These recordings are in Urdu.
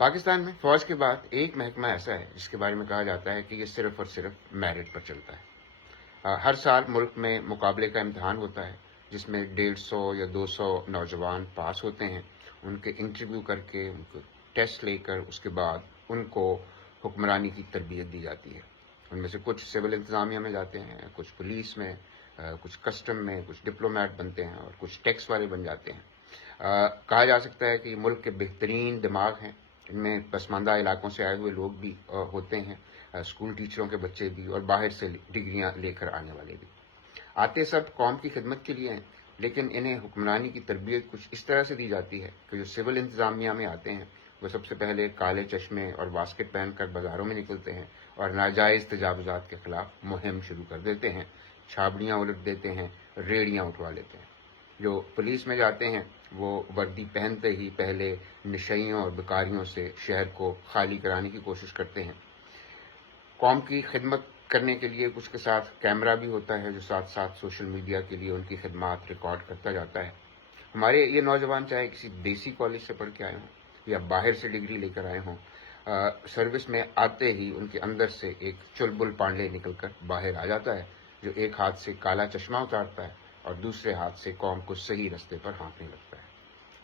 پاکستان میں فوج کے بعد ایک محکمہ ایسا ہے جس کے بارے میں کہا جاتا ہے کہ یہ صرف اور صرف میرٹ پر چلتا ہے۔ ہر سال ملک میں مقابلے کا امتحان ہوتا ہے جس میں 150 یا 200 نوجوان پاس ہوتے ہیں، ان کے انٹرویو کر کے ان کو ٹیسٹ لے کر اس کے بعد ان کو حکمرانی کی تربیت دی جاتی ہے۔ ان میں سے کچھ سول انتظامیہ میں جاتے ہیں، کچھ پولیس میں، کچھ کسٹم میں، کچھ ڈپلومیٹ بنتے ہیں اور کچھ ٹیکس والے بن جاتے ہیں۔ کہا جا سکتا ہے کہ یہ ملک کے بہترین دماغ ہیں، ان میں پسماندہ علاقوں سے آئے ہوئے لوگ بھی ہوتے ہیں، اسکول ٹیچروں کے بچے بھی اور باہر سے ڈگریاں لے کر آنے والے بھی۔ آتے سب قوم کی خدمت کے لیے ہیں، لیکن انہیں حکمرانی کی تربیت کچھ اس طرح سے دی جاتی ہے کہ جو سول انتظامیہ میں آتے ہیں وہ سب سے پہلے کالے چشمے اور واسکٹ پہن کر بازاروں میں نکلتے ہیں اور ناجائز تجاوزات کے خلاف مہم شروع کر دیتے ہیں، چھابڑیاں الٹ دیتے ہیں، ریڑیاں اٹھوا لیتے ہیں۔ جو پولیس میں جاتے ہیں وہ وردی پہنتے ہی پہلے نشیوں اور بیکاریوں سے شہر کو خالی کرانے کی کوشش کرتے ہیں۔ قوم کی خدمت کرنے کے لیے کچھ کے ساتھ کیمرہ بھی ہوتا ہے جو ساتھ ساتھ سوشل میڈیا کے لیے ان کی خدمات ریکارڈ کرتا جاتا ہے۔ ہمارے یہ نوجوان چاہے کسی دیسی کالج سے پڑھ کے آئے ہوں یا باہر سے ڈگری لے کر آئے ہوں، سروس میں آتے ہی ان کے اندر سے ایک چلبل پانڈے نکل کر باہر آ جاتا ہے جو ایک ہاتھ سے کالا چشمہ اتارتا ہے اور دوسرے ہاتھ سے قوم کو صحیح رستے پر ہانکنے لگتا ہے۔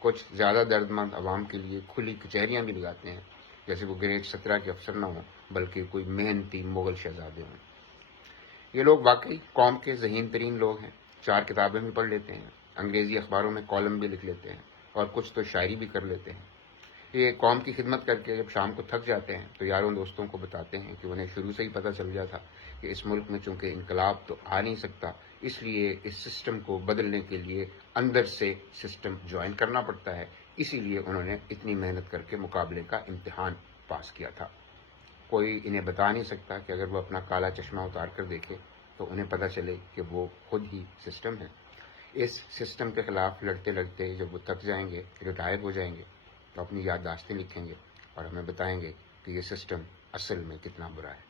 کچھ زیادہ درد مند عوام کے لیے کھلی کچہریاں بھی لگاتے ہیں، جیسے وہ گریڈ 17 کے افسر نہ ہوں بلکہ کوئی محنتی مغل شہزادے ہوں۔ یہ لوگ واقعی قوم کے ذہین ترین لوگ ہیں، 4 کتابیں بھی پڑھ لیتے ہیں، انگریزی اخباروں میں کالم بھی لکھ لیتے ہیں اور کچھ تو شاعری بھی کر لیتے ہیں۔ یہ قوم کی خدمت کر کے جب شام کو تھک جاتے ہیں تو یاروں دوستوں کو بتاتے ہیں کہ انہیں شروع سے ہی پتہ چل گیا تھا کہ اس ملک میں چونکہ انقلاب تو آ نہیں سکتا، اس لیے اس سسٹم کو بدلنے کے لیے اندر سے سسٹم جوائن کرنا پڑتا ہے، اسی لیے انہوں نے اتنی محنت کر کے مقابلے کا امتحان پاس کیا تھا۔ کوئی انہیں بتا نہیں سکتا کہ اگر وہ اپنا کالا چشمہ اتار کر دیکھے تو انہیں پتہ چلے کہ وہ خود ہی سسٹم ہے۔ اس سسٹم کے خلاف لڑتے لڑتے جب وہ تھک جائیں گے، ریٹائر ہو جائیں گے تو اپنی یادداشتیں لکھیں گے اور ہمیں بتائیں گے کہ یہ سسٹم اصل میں کتنا برا ہے۔